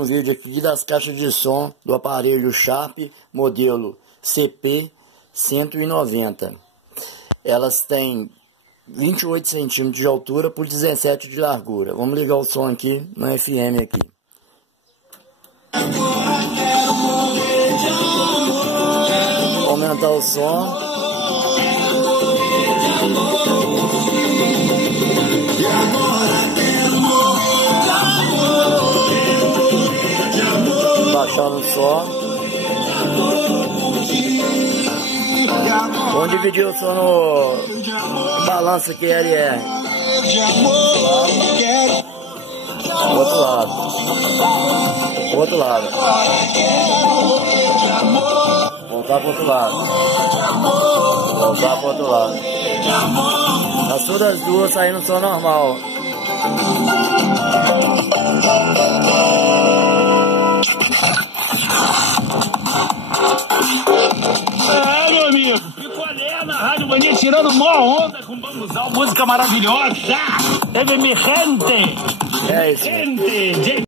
um vídeo aqui das caixas de som do aparelho Sharp modelo CP190. Elas têm 28 centímetros de altura por 17 de largura. Vamos ligar o som aqui no FM aqui. Aumentar o som. Baixar no som. Vamos dividir o som no balanço QLR. Outro lado. Outro lado. Voltar para outro lado. Voltar para outro lado. As todas duas saindo no som normal. Meu amigo, picolé na Rádio Mania, tirando mó onda com bambuzal, música maravilhosa. Deve me gente. É isso. Gente.